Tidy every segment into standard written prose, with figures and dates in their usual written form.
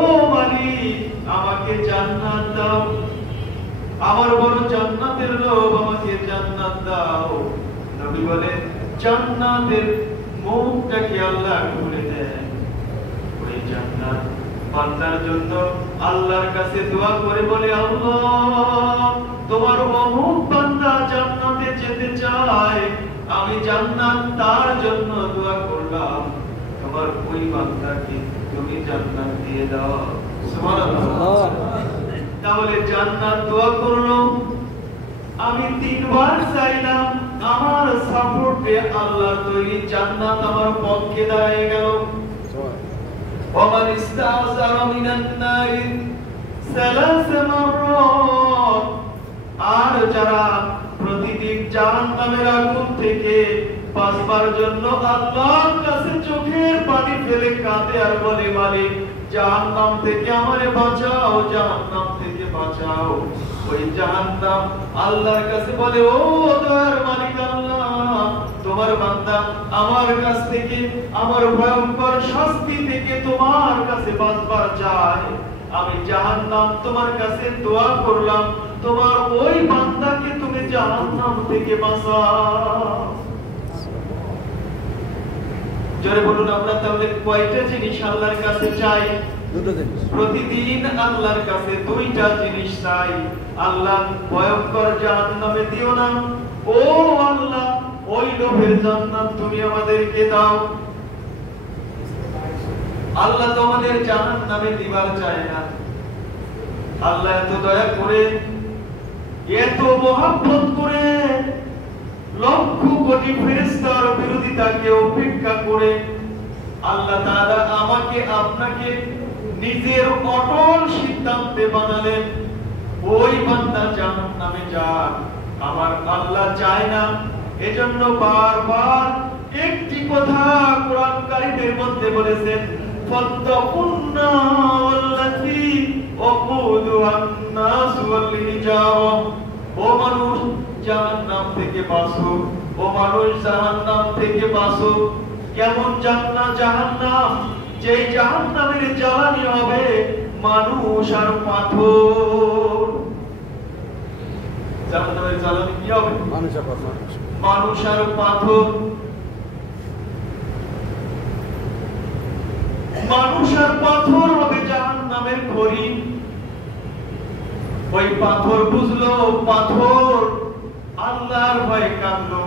ও মালিক আমাকে জান্নাত দাও, আমার বড় জান্নাতের লোভ, আমাকে জান্নাত দাও। নবী বলেন জান্নাতের মুখটাকে আল্লাহ খুলে দেন। ওই জান্নাত বান্দার জন্য আল্লাহর কাছে দোয়া করে বলে, আল্লাহ তোমার অমুক বান্দা জান্নাতে যেতে চায়, আমি জান্নাত তার জন্য দোয়া করলাম, তোমার ওই বান্দাকে তুমি জান্নাত দিয়ে দাও। সুবহানাল্লাহ। তাহলে জান্নাত দোয়া করলো, আমি 3 বার চাইলাম, আমার সাপোর্টে আল্লাহর তৈরি জান্নাত আমার পক্ষে দাঁড়িয়ে গেল। ওমান ইস্তাযারা মিনান নারি 3 মাররাত, আর যারা প্রতিদিন জাহান্নামের আগুন থেকে বাঁচবার জন্য আল্লাহর কাছে চোখের পানি ফেলে কাঁদে আর বলে, মালিক জাহান্নাম থেকে আমারে বাঁচাও, জাহান্নাম থেকে বাঁচাও। ওই জাহান্নাম আল্লাহর কাছে বলে, ও দয়ার মালিক আল্লাহ, তোমার বান্দা আমার কাছ থেকে, আমার ভয়ঙ্কর শাস্তি থেকে তোমার কাছে বাঁচবার চায়, আমি জাহান্নাম তোমার কাছে দোয়া করলাম, তোমার ওই বান্দাকে তুমি জাহান্নাম থেকে বাঁচাও। জোরে বলুন, আমরা তাহলে কয়টা জিনিস আল্লাহর কাছে চাই? প্রতিদিন আল্লাহর কাছে 2টা জিনিস চাই। আল্লাহ ভয়ঙ্কর জাহান্নামে দিও না, ও আল্লাহ ওই লোভের জান্নাত তুমি আমাদেরকে দাও। আল্লাহ তো আমাদের জাহান্নামে দিবার চায় না। আল্লাহ এত দয়া করে, এত মহব্বত করে, লক্ষ কোটি ফেরেশতার বিরোধিতাকে উপেক্ষা করে আল্লাহ তাআলা আমাকে আপনাকে নিজের অটল সিদ্ধান্তে বানালেন, ওই বান্দা জাহান্নামে যাক। আমার আল্লাহ চায় না। এজন্য বারবার একটি কথা কোরআন কারীমের মধ্যে বলেছেন, ফাত্তাকুন্নাল্লাতী ওয়াকুদুহান নাস ওয়াল হিজারা, ও মানুষ জাহান্নাম থেকে বাঁচো, ও মানুষ জাহান্নাম থেকে বাঁচো। কেমন জাহান্নাম? যেই জাহান্নামের জ্বালানি হবে মানুষ আর পাথর। জাহান্নামের জ্বালানি কি হবে? মানুষ আর পাথর। মানুষ আর পাথর হবে জাহান্নামের খড়ি। ওই পাথর বুঝলো, পাথর আল্লাহর ভয়ে কাঁদলো।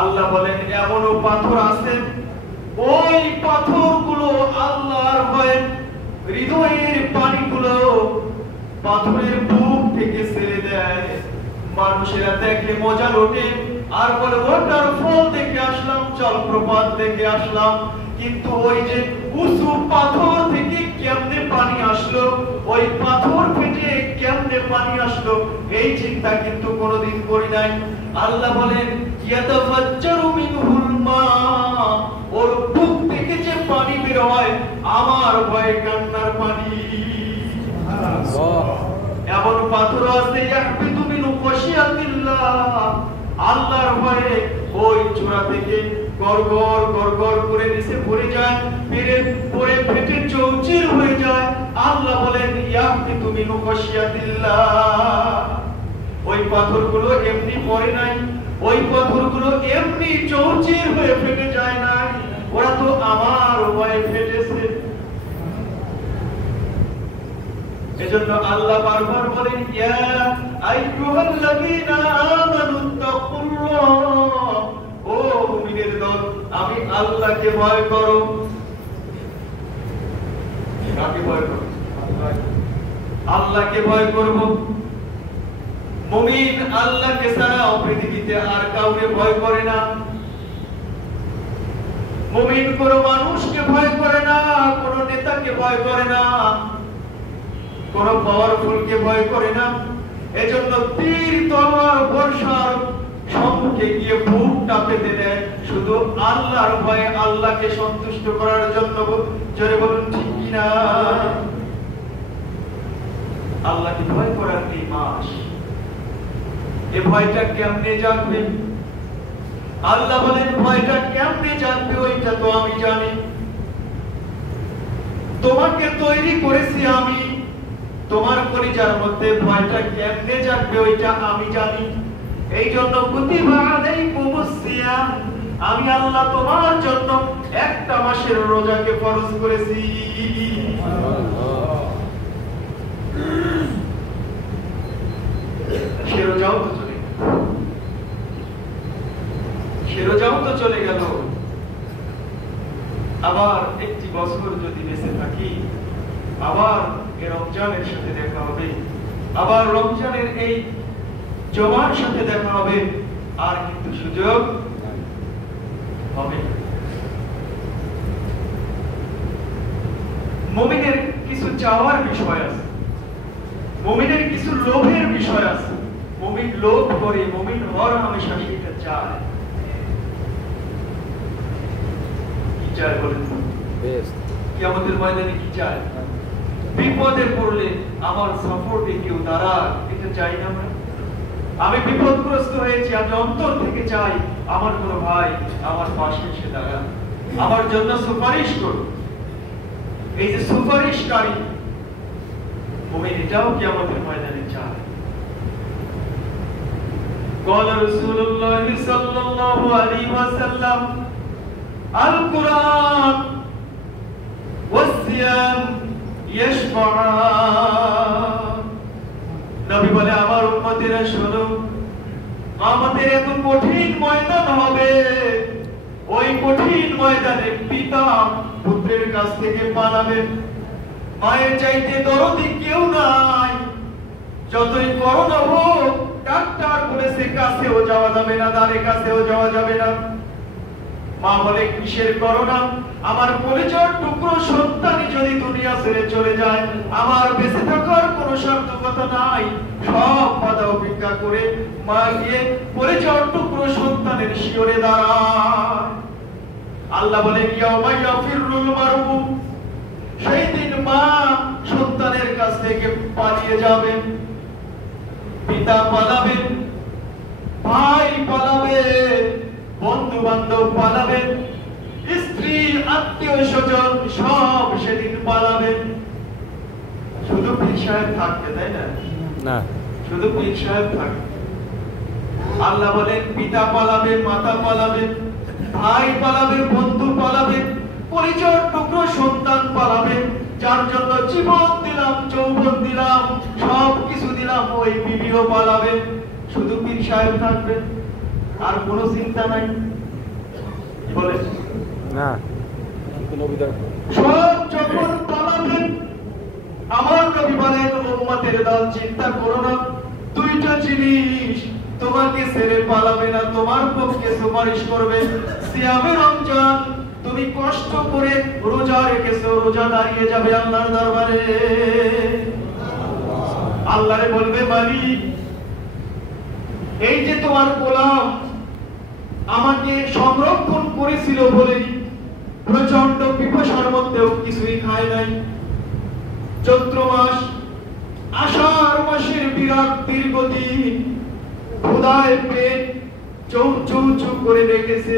আল্লাহ বলেন এমনও পাথর আছে, ওই পাথরগুলো আল্লাহর ভয়ে হৃদয়ের পানিগুলো পাথরের বুক থেকে ছেড়ে দেয়। মানুষেরা দেখে মজা লোটে আর বলে, ওটার ফল দেখে আসলাম, জলপ্রপাত দেখে আসলাম, কিন্তু ওই যে উঁচু পাথর থেকে কেমনে পানি আসলো, ওই পাথর ফেটে কেমনে পানি আসলো, এই চিন্তা কিন্তু কোনোদিন করি নাই। আল্লাহ বলেন ইয়াতাফাজ্জারু মিনহুল মা, ওর বুক থেকে যে পানি বের হয় আমার ভয়ে কান্নার পানি। এমন পাথর আছে ইয়াহবিতু মিন খাশিয়াতিল্লাহ, আল্লাহর ভয়ে ওই চূড়া থেকে গড়গড় গড়গড় করে নিচে পড়ে যায়, পড়ে ফেটে চৌচির হয়ে যায়। আল্লাহ বলেন ইয়াহবিতু মিন খাশিয়াতিল্লাহ, ওই পাথরগুলো এমনি পড়ে নাই, ওই পাথরগুলো এমনি চৌচির হয়ে ফেটে যায় নাই, ওরা তো আমার ভয়ে ফেটেছে। এজন্য আল্লাহ বারবার বলেন ইয়া আইয়ুহাল্লাযীনা আমানুত্তাকুল্লাহ, ও মুমিনের দল আমি আল্লাহকে ভয় করো। কাকে ভয় করো? আল্লাহকে ভয় করব। মুমিন আল্লাহকে ছাড়া পৃথিবীতে আর কাউকে ভয় করে না। মুমিন কোনো মানুষকে ভয় করে না, কোনো নেতাকে ভয় করে না, কোন পাওয়ারফুলকে ভয় করে না। এজন্য তীর তলোয়ার বর্ষার সম্মুখে গিয়ে বুকটা পেতে দেয় শুধু আল্লাহর ভয়ে, আল্লাহকে সন্তুষ্ট করার জন্য। জোরে বলুন ঠিক কিনা? আল্লাহকে ভয় করার এই মাস, এই ভয়টা কেমনে জানবে? আল্লাহ বলেন ভয়টা কেমনে জানবে? ওইটা তো আমি জানি। তোমাকে তৈরি করেছি তোমার কলিজার মধ্যে ভয়টা কেমনে জাগবে ওইটা আমি জানি। এই জন্য কুতিবা আলাইকুমুস সিয়াম, আমি আল্লাহ তোমার জন্য একটা মাসের রোজাকে ফরজ করেছি। সে রোজাও তো চলে গেল। আবার একটি বছর যদি বেঁচে থাকি, আবার এই রমজানের সাথে দেখা হবে, আবার রমজানের এই জমার সাথে দেখা হবে, আর কিন্তু সুযোগ হবে। মুমিনের কিছু চাওয়ার বিষয় আছে, মুমিনের কিছু লোভের বিষয় আছে। মুমিন লোভ করে, মুমিন হর হামেশা সেটা চায়। কি চায় বলেন? কিয়ামতের ময়দানে কি চায়? বিপদে পড়লে আমার সাপোর্টে কেউ দাঁড়াক, এটা চাই না আমরা? আমি বিপদগ্রস্ত হয়েছি, আমি অন্তর থেকে চাই আমার কোনো ভাই আমার পাশে এসে দাঁড়াক, আমার জন্য সুপারিশ করুন। এই যে সুপারিশকারী মুমিন, এটাও কিয়ামতের ময়দানে চায়। قال رسول الله صلى الله عليه وسلم القرآن والصيام يشفعان। নবী বলে, আমার উম্মতেরা শোনো, কিয়ামতের এত কঠিন ময়দান হবে, ওই কঠিন ময়দানে পিতা পুত্রের কাছ থেকে পালাবে। মায়ের চাইতে দরদি কেউ নাই। যতই করোনা হোক, ডাক্তার বলেছে কাছেও যাওয়া যাবে না, দ্বারে কাছেও যাওয়া যাবে না। মা বলে, কিসের করোনা? আমার কলিজার টুকরো সন্তানই যদি দুনিয়া ছেড়ে চলে যায়, আমার বেঁচে থাকার কোনো সার্থকতা নাই। সব বাধা উপেক্ষা করে মা গিয়ে কলিজার টুকরো সন্তানের শিয়রে দাঁড়ায়। আল্লাহ বলে, ইয়াউমা ইয়াফিরুল মারউ, সেই দিন মা সন্তানের কাছ থেকে পালিয়ে যাবে, পিতা পালাবে, ভাই পালাবে, বন্ধু বান্ধব পালাবে, স্ত্রী আত্মীয় স্বজন সব সেদিন পালাবে। শুধু পীর সাহেব থাকবে, তাই না? না, শুধু পীর সাহেব থাকবে। আল্লাহ বলেন, পিতা পালাবে, মাতা পালাবে, ভাই পালাবে, বন্ধু পালাবে, পরিচয় টুকরো সন্তান পালাবে, যার জন্য জীবন দিলাম, যৌবন দিলাম, সব কিছু দিলাম, ওই বিবিও পালাবে। শুধু পীর সাহেব থাকবে, আর কোনো চিন্তা নাই। বলে না, সব যখন পালাবে, আমার নবী বলেন, উম্মতের দল চিন্তা করো না, দুইটা জিনিস তোমাকে ছেড়ে পালাবে না, তোমার পক্ষে সুপারিশ করবে। সিয়ামে রমজান, তুমি কষ্ট করে রোজা রেখেছো, রোজা দাঁড়িয়ে যাবে আল্লাহর দরবারে। আল্লাহরে বলবে, মালিক, এই যে তোমার গোলাম আমাকে সংরক্ষণ করেছিল বলেই প্রচন্ড পিপাসার মধ্যেও কিছুই খায় নাই। চৈত্র মাস, আষাঢ় মাসের বিরাট দীর্ঘদিন ক্ষুধায় পেট চৌ চৌ চৌ করে রেখেছে,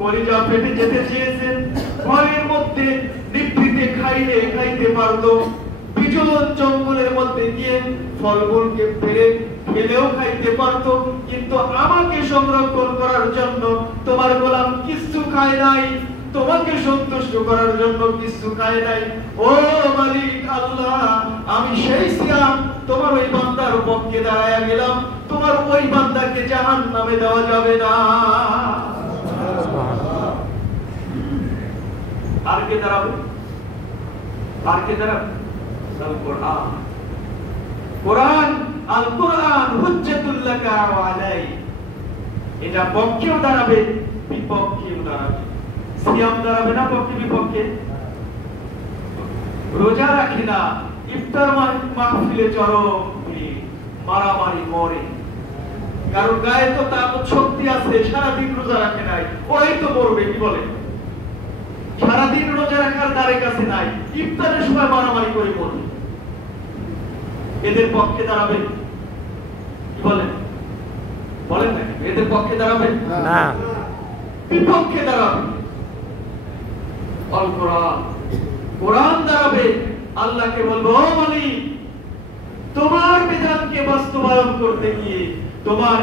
কলিজা ফেটে যেতে চেয়েছে, ঘরের মধ্যে নিভৃতে খাইলে খাইতে পারত, বিজন জঙ্গলের মধ্যে গিয়ে ফলমূলকে ফেলে খেলেও খাইতে পারত, কিন্তু আমাকে সংরক্ষণ করার জন্য তোমার গোলাম কিছু খায় নাই, তোমাকে সন্তুষ্ট করার জন্য কিছু খায় নাই। ও মালিক আল্লাহ, আমি সেই সিয়াম তোমার ওই বান্দার পক্ষে দাঁড়ায়া গেলাম, তোমার ওই বান্দাকে জাহান্নামে দেওয়া যাবে না। আর কে দাঁড়াবে? আর কে দাঁড়াবে? আল কোরআন। কোরআন, আল কোরআন হুজ্জাতুল লাকা ওয়া আলাই। এটা পক্ষেও দাঁড়াবে, বিপক্ষেও দাঁড়াবে। সিয়াম দাঁড়াবে না পক্ষে বিপক্ষে? রোজা রাখি না, ইফতার মাহফিলে চরম মারামারি মরে, কারণ গায়ে তো তার শক্তি আছে, সারাদিন রোজা রাখে নাই, ওরাই তো মরবে। কি বলে? সারাদিন রোজা রাখার দ্বারে কাছে নাই, ইফতারের সময় মারামারি করে মরবে। এদের পক্ষে দাঁড়াবে? কি বলেন? বলেন নাকি এদের পক্ষে দাঁড়াবে? না, বিপক্ষে দাঁড়াবে। আল কোরআন, কোরআন দাঁড়াবে। আল্লাহকে বলবো, ও মালিক, তোমার বিধানকে বাস্তবায়ন করতে গিয়ে, তোমার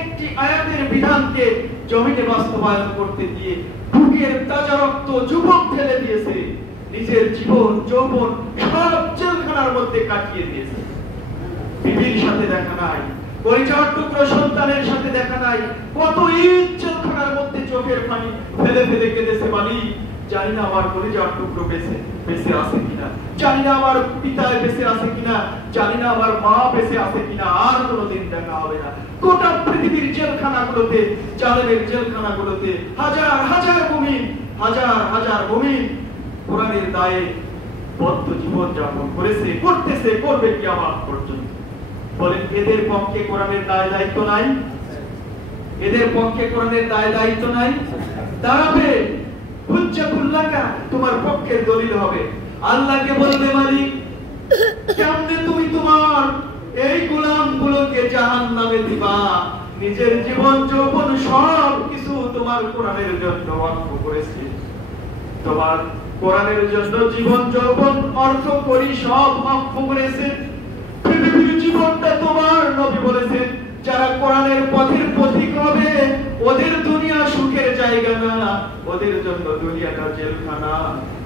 একটি আয়াতের বিধানকে জমিনে বাস্তবায়ন করতে গিয়ে বুকের তাজা রক্ত যুবক ঢেলে দিয়েছে, নিজের জীবন যৌবন সব জেলখানার মধ্যে কাটিয়ে দিয়েছে। বিবির সাথে দেখা নাই, পরিচয় টুকরো সন্তানের সাথে দেখা নাই, কত ঈদ জেলখানার মধ্যে চোখের পানি ফেলে ফেলে কেঁদেছে। মালিক, জানি না আমার পরিচয় টুকরো বেঁচে আছে কিনা, জানি না আমার পিতা বেঁচে আছে কিনা, জানি না আমার মা বেঁচে আছে কিনা, আর কোনোদিন দেখা হবে না। গোটা পৃথিবীর জেলখানাগুলোতে, জালেমের জেলখানাগুলোতে হাজার হাজার মুমিন, হাজার হাজার মুমিন কোরআনের দায়ে বদ্ধ জীবন যাপন করেছে, করতেছে, করবে কিয়ামত পর্যন্ত। বলেন, এদের পক্ষে কোরআনের দায় দায়িত্ব নাই? এদের পক্ষে কোরআনের দায় দায়িত্ব নাই? দাঁড়াবে, হুজ্জাতুল্লাহকা, তোমার পক্ষের দলিল হবে। আল্লাহকে বলবে, মালিক, কেমনে তুমি তোমার এই গোলামগুলোকে জাহান্নামে দিবা? নিজের জীবন যৌবন সব কিছু তোমার কোরআনের জন্য ওয়াকফ করেছি, তোমার কোরআনের জন্য জীবন যৌবন অর্থ করি সব ওয়াকফ করেছে। পৃথিবীর জীবনটা তোমার নবী বলেছেন, যারা কোরআনের পথের পথিক হবে ওদের দুনিয়া সুখের জায়গা না, ওদের জন্য দুনিয়াটা জেলখানা।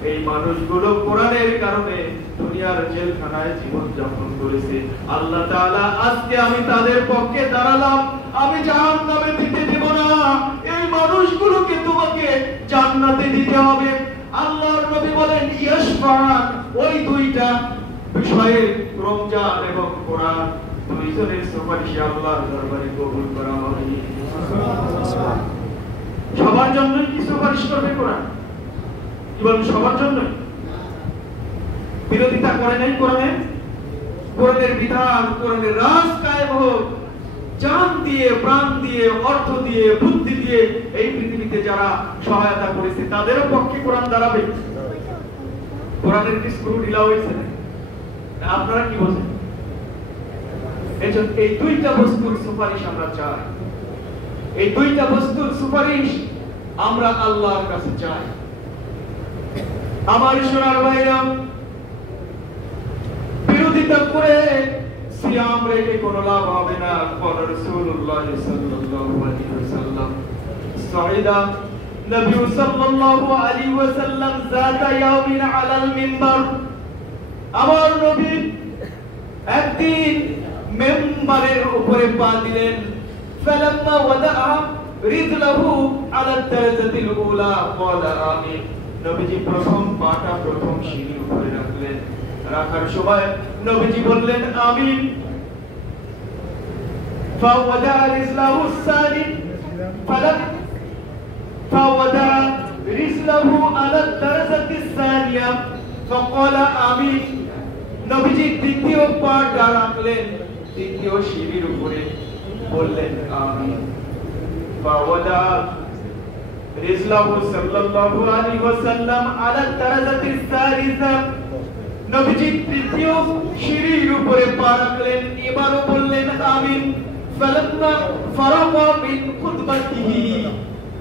এই মানুষগুলো কোরআনের কারণে দুনিয়ার জেলখানায় জীবন যাপন করেছে। আল্লাহ তাআলা, আজকে আমি তাদের পক্ষে দাঁড়ালাম, আমি জাহান্নামে দিতে দেব না, এই মানুষগুলোকে তোমাকে জান্নাতে দিতে হবে। আল্লাহর নবী বলেন, ইয়াশফাআন, ওই দুইটা বিষয়ে রমজান এবং কোরআন দুইজনের সুপারিশ আল্লাহর দরবারে কবুল করা হবে। সবার জন্য কি সুপারিশ করবে কোরআন? কি বলেন, সবার জন্য? বিরোধিতা করে নাই কোরআনে? কোরআনের বিধান, কোরআনের রাজ কায়েম হোক, জান দিয়ে, প্রাণ দিয়ে, অর্থ দিয়ে, বুদ্ধি দিয়ে এই পৃথিবীতে যারা সহায়তা করেছে তাদেরও পক্ষে কোরআন দাঁড়াবে। কোরআনের কি স্ক্রু ঢিলা হয়েছে? আপনারা কি বলেন? এই দুইটা বস্তুর সুপারিশ আমরা চাই, এই দুইটা বস্তুর সুপারিশ আমরা আল্লাহর কাছে চাই। আমার সোনার ভাইরা, বিরোধিতা করে সিয়াম রেখে কোনো লাভ হবে না। রাসূলুল্লাহ সাল্লাল্লাহু আলাইহি ওয়াসাল্লাম সাইদা নবী সাল্লাল্লাহু আলাইহি ওয়াসাল্লাম যাতা ইয়াউমিন আলাল মিম্বার, আমার নবী একদিন মিম্বারের উপরে পা দিলেন। ফালাম্মা ওয়াদাআ রিজলাহু আলা দারাজাতিল উলা ক্বালা আমিন, নবীজি প্রথম পাটা প্রথম সিঁড়ির উপরে রাখলেন, রাখার সময় নবীজি বললেন আমিন। ফাওয়াদাআ রিজলাহু সানি ফাওয়াদাআ রিজলাহু আলা দারাজাতিস সানিয়া ফাক্বালা আমিন, নবীজি দ্বিতীয় পাটা রাখলেন দ্বিতীয় সিঁড়ির উপরে, বললেন আমিন। ফাওয়াদাআ রিজলাহু সাল্লাল্লাহু আলাইহি ওয়াসাল্লাম আলা দারাজাতিস সালিসা, নবীজি তৃতীয় সিঁড়ির উপরে পা রাখলেন, এবারও বললেন আমিন। ফালাম্মা ফারাগা মিন খুতবাতিহি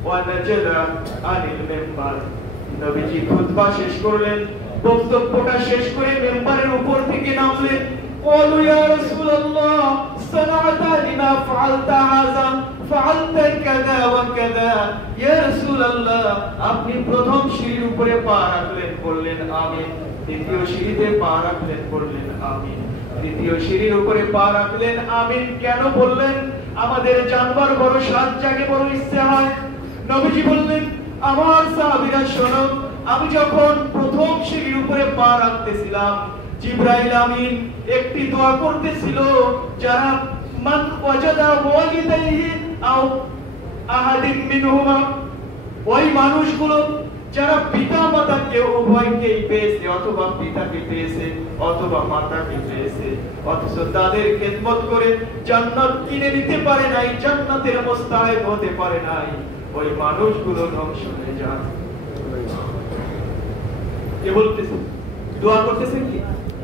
ওয়া নাজালা আনিল মিম্বার, নবীজি খুতবা শেষ করলেন, বক্তব্যটা শেষ করে মিম্বারের উপর থেকে নামলেন। ক্বালু ইয়া রাসূলুল্লাহ সানাতা লিমা ফাআলতা হাযা ফাআলতা কাযা ওয়া কাযা, ইয়া রাসূলুল্লাহ, আপনি প্রথম সিঁড়ির উপরে পা রাখলেন, বললেন আমিন, দ্বিতীয় সিঁড়িতে পা রাখলেন, বললেন আমিন, তৃতীয় সিঁড়ির উপরে পা রাখলেন, আমিন। কেন বললেন? আমাদের জানবার বড় স্বাদ জাগে, বড় ইচ্ছে হয়। নবীজি বললেন, আমার সাহাবীরা শোনো, আমি যখন প্রথম সিঁড়ির উপরে পা রাখতেছিলাম, জিবরাইল আমিন একটি দোয়া করতেছিল, যারা মান ওয়াজাদা ওয়ালিদাইহি আও আহাদিন মিনহুমা, ওই মানুষগুলো যারা পিতা মাতাকে উভয়কেই পেয়েছে, অথবা পিতাকে পেয়েছে অথবা মাতাকে পেয়েছে, অথচ তাদের খেদমত করে জান্নাত কিনে নিতে পারে নাই, জান্নাতের মুস্তাহিক হতে পারে নাই, ওই মানুষগুলো ধ্বংস হয়ে যায়। কে বলতেছে? দোয়া করতেছেন কি?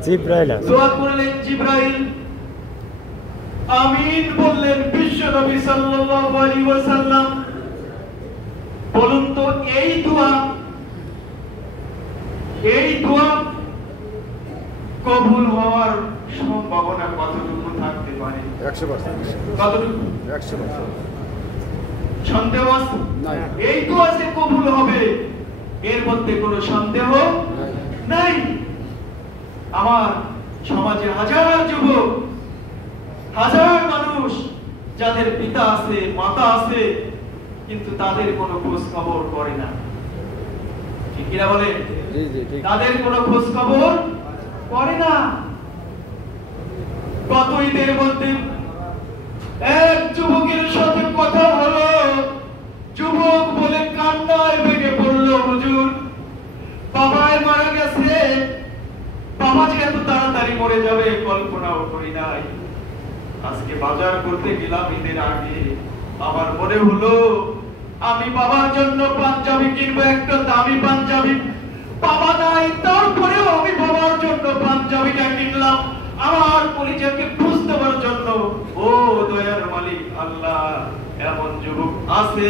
জিবরাইল। দোয়া করলেন জিবরাইল, আমিন বললেন বিশ্ব নবী সাল্লাল্লাহু আলাইহি ওয়াসাল্লাম। বলুন তো, এই দোয়া কবুল হওয়ার সম্ভাবনা কতটুকু থাকতে পারে? 100%। কতটুকু? 100%। সন্দেহ আছে? নাই। এই তো আছে কবুল হবে, এর মধ্যে কোনো সন্দেহ নাই। আমার সমাজে হাজার যুবক, হাজার মানুষ যাদের পিতা আছে, মাতা আছে, কিন্তু তাদের কোনো খোঁজ খবর করে না। ঠিক কিনা বলে? জি জি ঠিক। তাদের কোনো খোঁজ খবর করে না। গত ঈদের মধ্যে এক যুবকের সাথে কথা হলো, যুবক বলে কান্নায় ভেঙে পড়ল, হুজুর বাবাই মারা গেছে, বাবা যে এত তাড়াতাড়ি মরে যাবে কল্পনাও করি নাই। আজকে বাজার করতে গেলাম ঈদের আগে, আমার মনে হলো আমি বাবার জন্য পাঞ্জাবি কিনবো, একটা দামি পাঞ্জাবি। বাবা নাই, তারপরেও আমি বাবার জন্য পাঞ্জাবিটা কিনলাম আমার পরিচয়কে বুঝতে পারার জন্য। ও দয়ার মালিক আল্লাহ, এমন যুবক আছে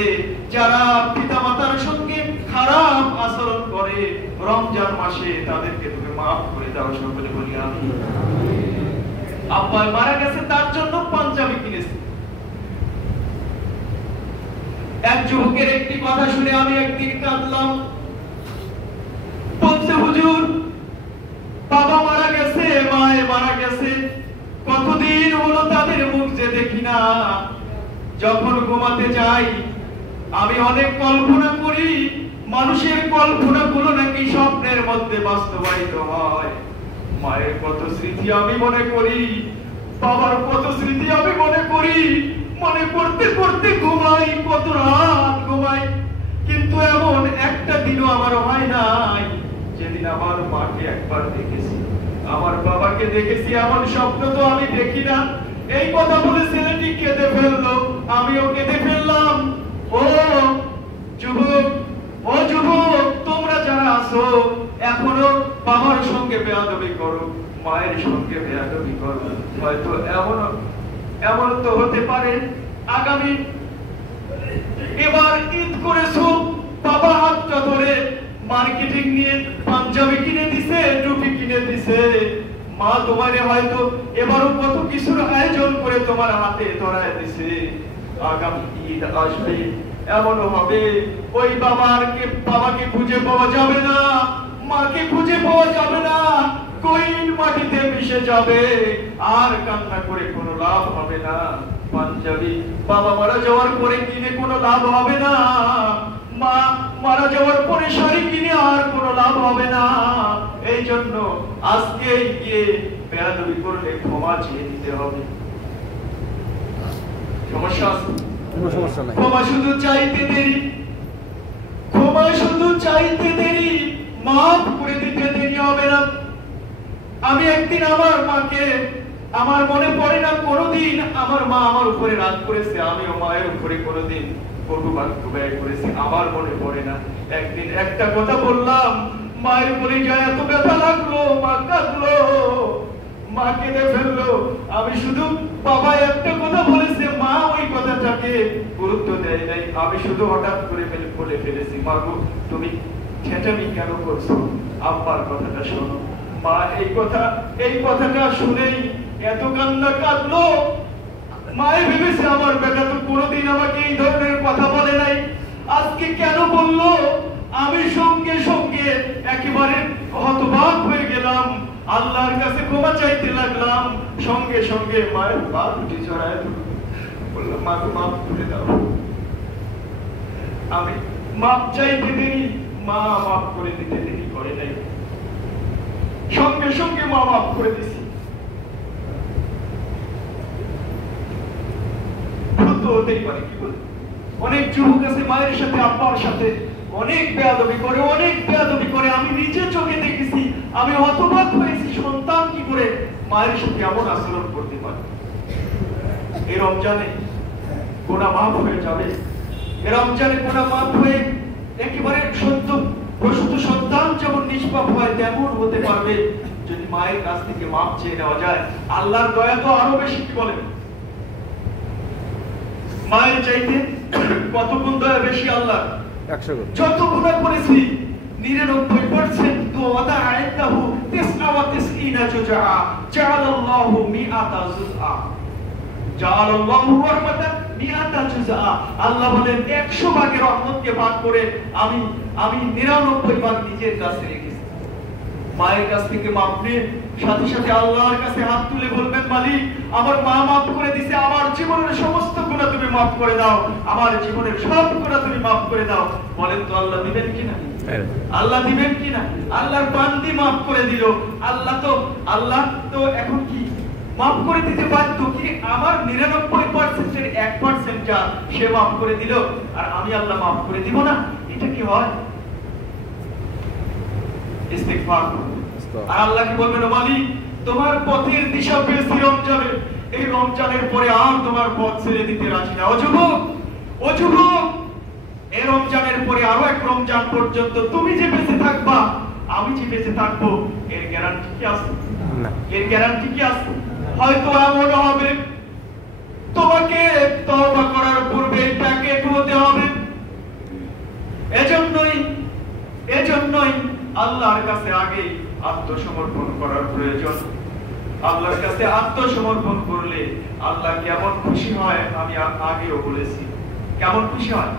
যারা পিতামাতার সঙ্গে খারাপ আচরণ করে, রমজান মাসে তাদেরকে তুমি মাফ করে দাও। সকলে বলি আমিন। আব্বা মারা গেছে, তার জন্য পাঞ্জাবি কিনেছে। এক যুবকের একটি কথা শুনে আমি একদিন কাঁদলাম। বলছে, হুজুর বাবা মারা গেছে, মায়ে মারা গেছে, কতদিন হলো তাদের মুখ যে দেখি না। যখন ঘুমাতে যাই আমি অনেক কল্পনা করি, মানুষের কল্পনাগুলো নাকি স্বপ্নের মধ্যে বাস্তবায়িত হয়। মায়ের কত স্মৃতি আমি মনে করি, বাবার কত স্মৃতি আমি মনে করি, মনে করতে করতে ঘুমাই, কত রাত ঘুমাই, কিন্তু এমন একটা দিনও আমার হয় নাই যেদিন আমার মাকে একবার দেখেছি, আমার বাবাকে দেখেছি। এমন স্বপ্ন তো আমি দেখি না। এই কথা বলে ছেলেটি কেঁদে ফেললো, আমিও কেঁদে ফেললাম। ও যুবক, ও যুবক, তোমরা যারা আছো এখনো বাবার সঙ্গে বেয়াদবি করো, মায়ের সঙ্গে বেয়াদবি করো, হয়তো এমন তো হতে পারে আগামী এবার ঈদ করেছো, বাবা হাতটা ধরে মার্কেটিং নিয়ে পাঞ্জাবি কিনে দিছে, টুপি কিনে দিছে, মা তোমারে হয়তো এবারও কত কিছুর আয়োজন করে তোমার হাতে ধরায় দিছে। আগামী ঈদ আসবে, এমন হবে ওই বাবাকে খুঁজে পাওয়া যাবে না, মাকে খুঁজে পাওয়া যাবে না, কইন মাটিতে মিশে যাবে, আর কান্না করে কোনো লাভ হবে না। পাঞ্জাবি বাবা মারা যাওয়ার পরে কিনে কোনো লাভ হবে না, মা মারা যাওয়ার পরে শাড়ি কিনে আর কোনো লাভ হবে না। এই জন্য আজকে গিয়ে বেয়াদবি করলে ক্ষমা চেয়ে নিতে হবে। সমস্যা আছে? কোনো সমস্যা নাই। ক্ষমা শুধু চাইতে দেরি, ক্ষমা শুধু চাইতে দেরি, মাফ করে দিতে দেরি হবে না। আমি একদিন আমার মাকে, আমার মনে পড়ে না কোনোদিন আমার মা আমার উপরে রাগ করেছে, আমিও মায়ের উপরে কোনোদিন কটু বাক্য ব্যয় করেছি, আমার মনে পড়ে না। একদিন একটা কথা বললাম, মায়ের উপরে যায় এত ব্যথা লাগলো, মা কাঁদলো, মা কেঁদে ফেললো। আমি শুধু বাবা একটা কথা বলেছে, মা ওই কথাটাকে গুরুত্ব দেয় নাই। আমি শুধু হঠাৎ করে বলে ফেলেছি, মা গো তুমি ছেঁচামি কেন করছো, আব্বার কথাটা শোনো। মা এই কথাটা শুনেই এত কান্না কাঁদলো। মায়ে ভেবেছে আমার বেটা তো কোনোদিন আমাকে এই ধরনের কথা বলে নাই, আজকে কেন বললো। আমি সঙ্গে সঙ্গে একেবারে হতবাক হয়ে গেলাম, আল্লাহর কাছে ক্ষমা চাইতে লাগলাম। সঙ্গে সঙ্গে মায়ের পা দুটি জড়ায় বললাম, মা গো মাফ করে দাও। আমি মাপ চাইতে দেরি, মা মাফ করে দিতে দেরি করে নাই, সঙ্গে সঙ্গে মা মাফ করে দিছি। হতেই পারে, কি বলে অনেক যুবক আছে মায়ের সাথে আব্বার সাথে অনেক বেয়াদবি করে, অনেক বেয়াদবি করে। আমি নিজে চোখে দেখেছি, আমি হতবাক হয়েছি, সন্তান কি করে মায়ের সাথে এমন আচরণ করতে পারে। এই রমজানে গুনাহ মাফ হয়ে যাবে, এই রমজানে গুনাহ মাফ হয়ে একেবারে সত্য প্রসূত সন্তান যেমন নিষ্পাপ হয় তেমন হতে পারবে যদি মায়ের কাছ থেকে মাফ চেয়ে নেওয়া যায়। আল্লাহর দয়া তো আরো বেশি, কি বলেন? মায়ের চাইতে কত গুণ দয়া বেশি আল্লাহ। 100 গুণ। যত গুনাহ করেছি 99% ওয়াদা ইনদাহু 99 জুজআ জাআলাল্লাহু মিআতা জুজআ জাআলাল্লাহু রাহমাতান মিআতা জুজআ। আল্লাহ বলেন 100 ভাগের রহমতকে ভাগ করে আমি 99 ভাগ নিজের কাছে রেখেছি। মায়ের কাছ থেকে মাপ নিয়ে সাথে সাথে আল্লাহর কাছে হাত তুলে বলবেন, মালিক আমার মা মাফ করে দিয়েছে, আমার জীবনের সমস্ত গুনাহ তুমি মাফ করে দাও, আমার জীবনের সব গুনাহ তুমি মাফ করে দাও। বলেন তো আল্লাহ দিবেন কিনা? আল্লাহ দিবেন কিনা? আল্লাহর বান্দি মাফ করে দিল। আল্লাহ তো এখন কি মাফ করে দিতে বাধ্য কি? আমার 99% এর 1% যা সে মাফ করে দিল, আর আমি আল্লাহ মাফ করে দিব না? এটা কি হয়? ইস্তিগফার। আর আল্লাহ কি বলবেন, মালিক তোমার পথের দিশা পেয়েছি রমজানে, এই রমজানের পরে আর তোমার পথ ছেড়ে দিতে রাজি না। ও যুবক, এই রমজানের পরে আরো এক রমজান পর্যন্ত তুমি যে বেঁচে থাকবা, আমি যে বেঁচে থাকবো, এর গ্যারান্টি কি আছে? এর গ্যারান্টি কি আছে? হয়তো এমন হবে তোমাকে তওবা করার পূর্বে প্যাকেট হতে হবে। এজন্যই আল্লাহর কাছে আগে আত্মসমর্পণ করার প্রয়োজন। আল্লাহর কাছে আত্মসমর্পণ করলে আল্লাহ কেমন খুশি হয় আমি আগেও বলেছি। কেমন খুশি হয়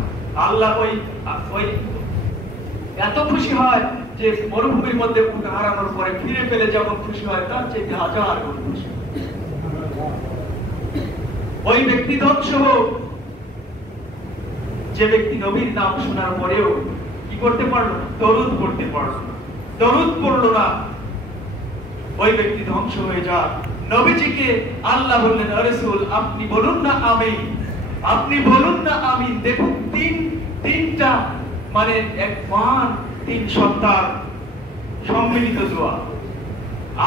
আল্লাহ? ওই এত খুশি হয় যে মরুভূমির মধ্যে উট হারানোর পরে ফিরে পেলে যেমন খুশি হয়, তার চেয়ে হাজার গুণ খুশি। ওই ব্যক্তি ধ্বংস হোক যে ব্যক্তি নবীর নাম শোনার পরেও কি করতে পারলো না? দরুদ পড়তে পারলো না, দরুদ পড়লো না, ওই ব্যক্তি ধ্বংস হয়ে যায়। নবীজিকে আল্লাহ বললেন, রাসূল আপনি বলুন না আমিন, আপনি বলুন না আমিন। দেখুন তিনটা মানে এক মান, 3 সত্তার সম্মিলিত দোয়া।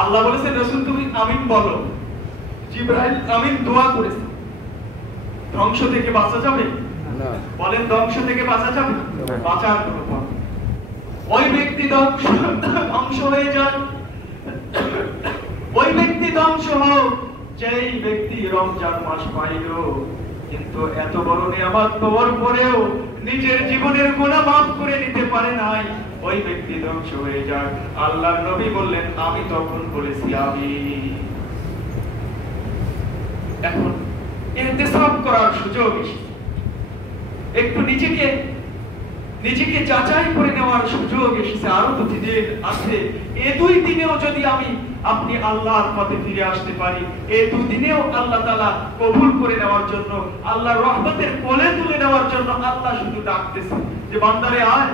আল্লাহ বলেছেন রাসূল তুমি আমিন বলো, জিবরাইল আমিন দোয়া করেছে। ধ্বংস থেকে বাঁচা যাবে না? বলেন ধ্বংস থেকে বাঁচা যাবে? বাঁচার কোনো পথ। ওই ব্যক্তি ধ্বংস হয়ে যায়, ওই ব্যক্তি ধ্বংস হোক যেই ব্যক্তি রমজান মাস পাইল কিন্তু এত বড় নিয়ামত পাওয়ার পরেও নিজের জীবনের গুনাহ মাফ করে নিতে পারে নাই, ওই ব্যক্তি ধ্বংস হয়ে যায়। আল্লাহর নবী বললেন আমি তখন বলেছি আমিন। এখন ইহতিসাব করার সুযোগ এসেছে, একটু নিজেকে যাচাই করে নেওয়ার সুযোগ এসেছে। আরো তো দিন আছে, এই 2 দিনেও যদি আপনি আল্লাহর পথে ফিরে আসতে পারি, এই 2 দিনেও আল্লাহ তাআলা কবুল করে নেওয়ার জন্য, আল্লাহর রহমতের কোলে তুলে নেওয়ার জন্য আল্লাহ শুধু ডাকতেছে যে বান্দারে আয়,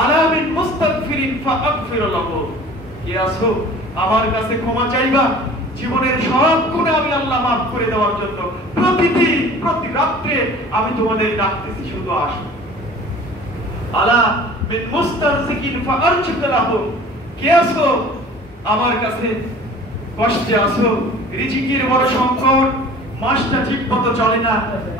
আলা মিন মুস্তাগফিরিন ফাগফির লাহু, কে আসো আমার কাছে ক্ষমা চাইবা, জীবনের সব গুনাহ আমি আল্লাহ মাফ করে দেওয়ার জন্য প্রতিদিন প্রতি রাতে আমি তোমাদের ডাকতেছি, শুধু আসো। আলা মিন মুস্তারজিকিন ফাআরজিক লাহু, কে আসো আমার কাছে কষ্টে আসো, রিজিকের বড় সংকট, মাসটা ঠিকমতো চলে না,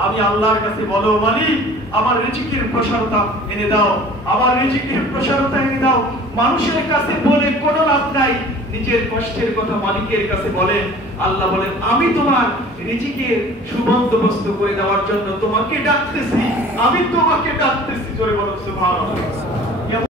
আমি আল্লাহর কাছে বলো মালিক আমার রিজিকের প্রসারতা এনে দাও, আমার রিজিকের প্রসারতা এনে দাও। মানুষের কাছে বলে কোনো লাভ নাই, নিজের কষ্টের কথা মালিকের কাছে বলেন। আল্লাহ বলেন আমি তোমার রিজিকের সুবন্দোবস্ত করে দেওয়ার জন্য তোমাকে ডাকতেছি, আমি তোমাকে ডাকতেছি। জোরে বলো সুবহানাল্লাহ।